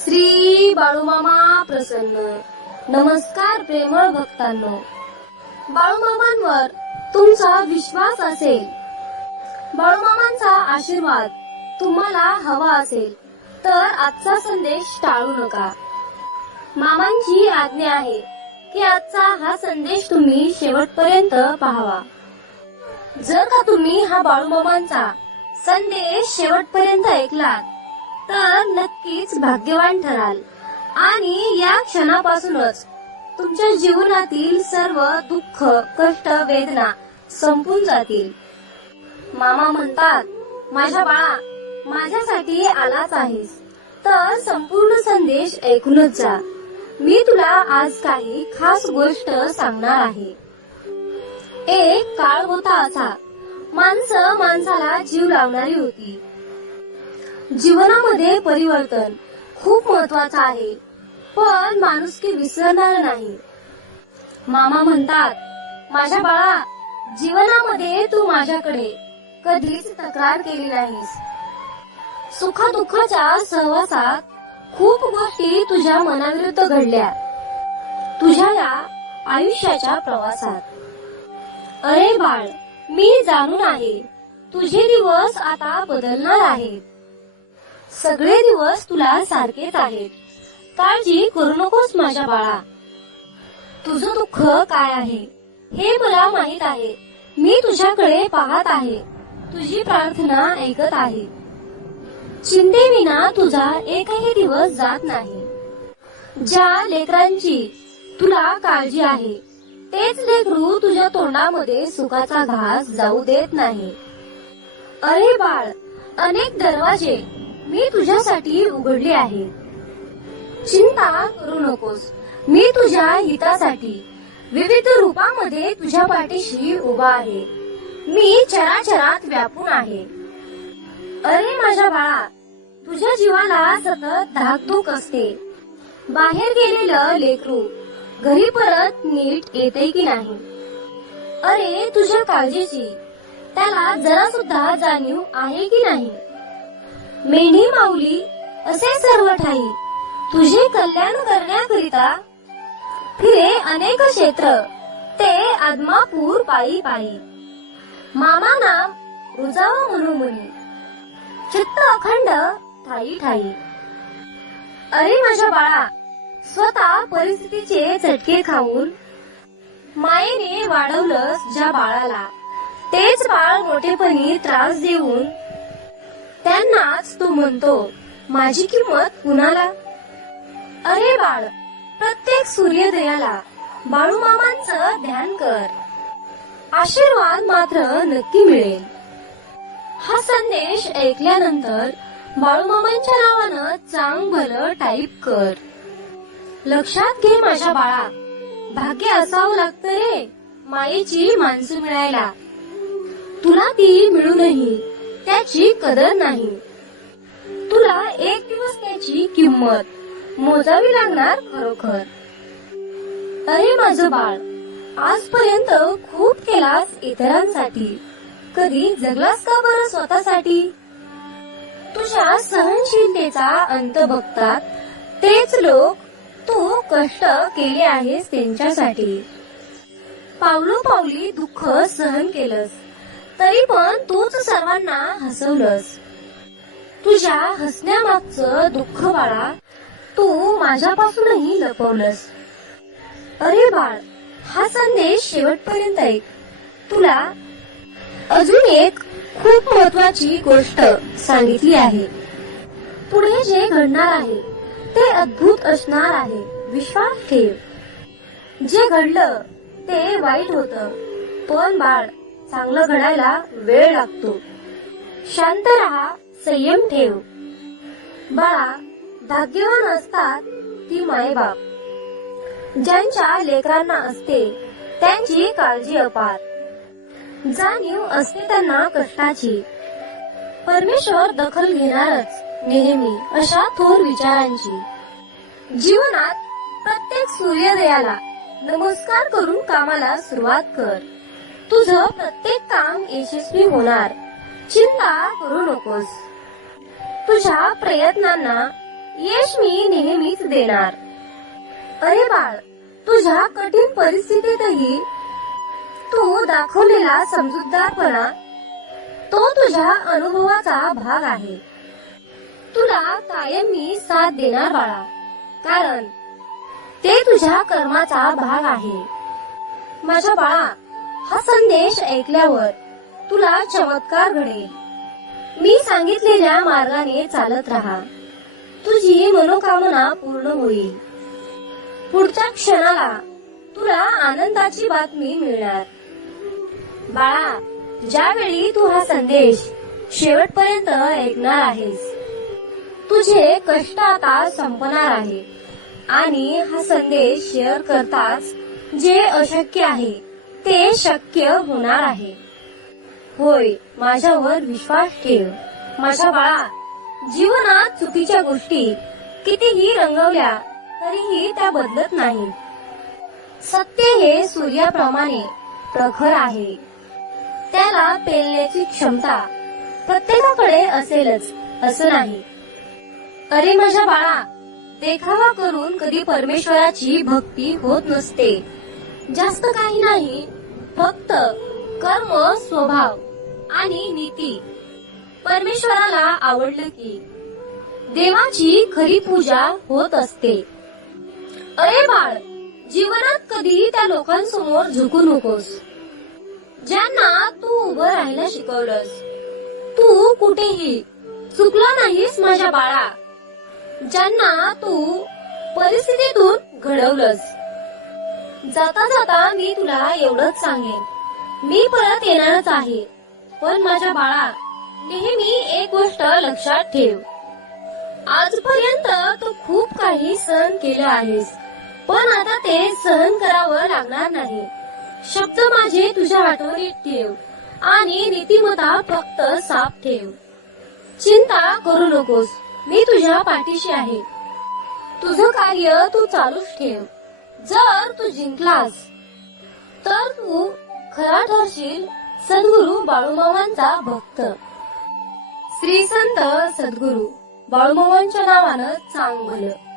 श्री बाळूमामा प्रसन्न. नमस्कार प्रेमळ भक्तांनो. बाळूमामांवर तुमचा विश्वास असेल. बाळूमामांचा आशीर्वाद तुम्हाला हवा असेल तर आजचा संदेश टाळू नका. मामांची आज्ञा आहे की आजचा हा संदेश तुम्ही शेवटपर्यंत पाहावा. जर का तुम्ही हा बाळूमामांचा संदेश शेवटपर्यंत ऐकलात तर नक्कीच भाग्यवान ठराल. आणि या क्षणापासूनच तुमच्या जीवनातील सर्व दुःख कष्ट वेदना संपून जातील. मामा म्हणतात माझ्या बाळा माझ्यासाठी आलाच आहेस. तर संपूर्ण संदेश ऐकूनच जा. मी तुला आज काही खास गोष्ट सांगणार आहे. एक काळ होता असा. माणसं माणसाला जीव लावणारी होती. जीवनामध्ये परिवर्तन खूप महत्वाचं आहे. पण माणुसकी विसरणार नाही. मामा म्हणतात माझ्या बाळा जीवनामध्ये तू माझ्याकडे कधीच तक्रार केली नाहीस. सुखदुःखाच्या सहवासात खूप गोष्टी तुझ्या मनाविरुद्ध घडल्या. तुझ्या या आयुष्याच्या प्रवासात. अरे बाळ मी जाणून आहे तुझे दिवस आता बदलणार आहेत. सगळे दिवस तुला सारखेच आहेत. काळजी करू नकोस माझ्या बाळा. तुझं दुःख काय आहे? हे मला माहीत आहे. मी तुझ्याकडे पाहत आहे. तुझी प्रार्थना ऐकत आहे. चिंतेविना तुझा एकही दिवस जात नाही. ज्या लेकरांची तुला काळजी आहे तेच लेकरू तुझ्या तोंडामध्ये सुखाचा घास जाऊ देत नाही. अरे बाळ अनेक दरवाजे मी तुझ्यासाठी उघडली आहे. चिंता करू नकोस. मी तुझ्या हितासाठी विविध रूपामध्ये तुझ्या पाठीशी उभा आहे. मी चराचरात व्यापून आहे. अरे माझ्या बाळा तुझ्या जीवाला सतत धाकधूक असते. बाहेर गेलेलं लेकरू घरी परत नीट येते की नाही? अरे तुझ्या काळजीची त्याला जरा सुद्धा जाणीव आहे की नाही? मेंढी माऊली असे सर्व ठाई तुझे कल्याण करण्याकरिता फिरे अनेक क्षेत्र ते आदमापूर पायी पायी. मामा नाम रुजाव म्हणू मुनी चित्त अखंड ठाई ठाई. अरे माझ्या बाळा स्वतः परिस्थितीचे चटके खाऊन मायेने वाढवलंस ज्या बाळाला. तेच बाळ मोठेपणी त्रास देऊन त्यांनाच तो म्हणतो माझी किंमत कुणाला? अरे बाळ प्रत्येक सूर्योदयाला बाळूमामांचं ध्यान कर. आशीर्वाद मात्र नक्की मिळेल. हा संदेश ऐकल्यानंतर बाळूमामांच्या नावानं चांग भलं टाईप कर. लक्षात घे माझ्या बाळा भाग्य असावं लागतं रे मायेची माणसं मिळायला. तुला ती मिळूनही त्याची कदर नाही. तुला एक दिवस त्याची किंमत मोजावी लागणार खरोखर. अरे माझं बाळ आजपर्यंत खूप केलास इतरांसाठी. कधी जगलास का बरं स्वतःसाठी? तुझ्या सहनशीलतेचा अंत बघतात. तेच लोक तू कष्ट केले आहेस त्यांच्यासाठी. पावलो पावली दुःख सहन केलंस. तरी पण तूच सर्वांना हसवलंस. तुझ्या हसण्यामागचं दुःख बाळा तू माझ्यापासूनही लपवलंस. अरे बाळ हा संदेश शेवटपर्यंत ऐक. तुला अजून एक खूप महत्वाची गोष्ट सांगितली आहे. पुढे जे घडणार आहे ते अद्भुत असणार आहे. विश्वास ठेव. जे घडलं ते वाईट होत. पण बाळ चांगलं घडायला वेळ लागतो. शांत राहा संयम ठेव. बाळा भाग्यवान असतात ती मायबाप. ज्यांच्या लेकरांना असते त्यांची काळजी अपार. जाणीव असते त्यांना कष्टाची. परमेश्वर दखल घेणारच नेहमी अशा थोर विचारांची. जीवनात प्रत्येक सूर्योदयाला नमस्कार करून कामाला सुरुवात कर. तुझं प्रत्येक काम यशस्वी होणार. चिंता करू नकोस. तुझ्या प्रयत्नांना यश मी नेहमीच देणार. अरे बाळ तुझ्या कठीण परिस्थितीतही तू दाखवलेला समजूतदारपणा तो तुझ्या अनुभवाचा भाग आहे. तुला कायम मी साथ देणार बाळा कारण ते तुझ्या कर्माचा भाग आहे. माझ्या बाळा हा संदेश ऐकल्यावर तुला चमत्कार घडेल. मी सांगितलेल्या मार्गाने चालत राहा. तुझी मनोकामना पूर्ण होईल. पुढच्या क्षणाला तुला आनंदाची बातमी मिळणार. बाळा ज्यावेळी तू हा संदेश शेवटपर्यंत ऐकणार आहेस तुझे कष्ट आता संपणार आहे आणि हा संदेश शेअर करताच जे अशक्य आहे ते शक्य होणार आहे. होय माझ्यावर विश्वास ठेव. माझ्या बाळा जीवनात चुकीच्या गोष्टी कितीही रंगवल्या तरीही त्या बदलत नाही सत्य हे सूर्याप्रमाणे प्रखर आहे. त्याला पेलण्याची क्षमता प्रत्येकाकडे असेलच असं नाही. अरे माझ्या बाळा देखावा करून कधी परमेश्वराची भक्ती होत नसते. जास्त काही नाही फक्त कर्म स्वभाव आणि नीती परमेश्वराला आवडलं की देवाची खरी पूजा होत असते. अरे बाळ जीवनात कधी त्या लोकांसमोर झुकू नकोस. ज्यांना तू उभं राहायला शिकवलंस तू कुठेही चुकला नाहीस माझ्या बाळा. ज्यांना तू परिस्थितीतून घडवलंस. जाता जाता मी तुला एवढंच सांगेन. मी परत येणारच आहे. पण माझ्या बाळा नेहमी एक गोष्ट लक्षात ठेव. आजपर्यंत तू खूप काही सहन केलं आहेस पण आता ते सहन करावं लागणार नाही. शब्द माझे तुझ्या आठवणीत ठेव आणि नीतिमत्ता फक्त साफ ठेव. चिंता करू नकोस मी तुझ्या पाठीशी आहे. तुझं कार्य तू चालूच ठेव. जर तू जिंकलास तर तू खरा ठरशील सद्गुरू बाळूमामांचा भक्त. श्री संत सद्गुरू बाळूमामांच्या नावानं चांग भलं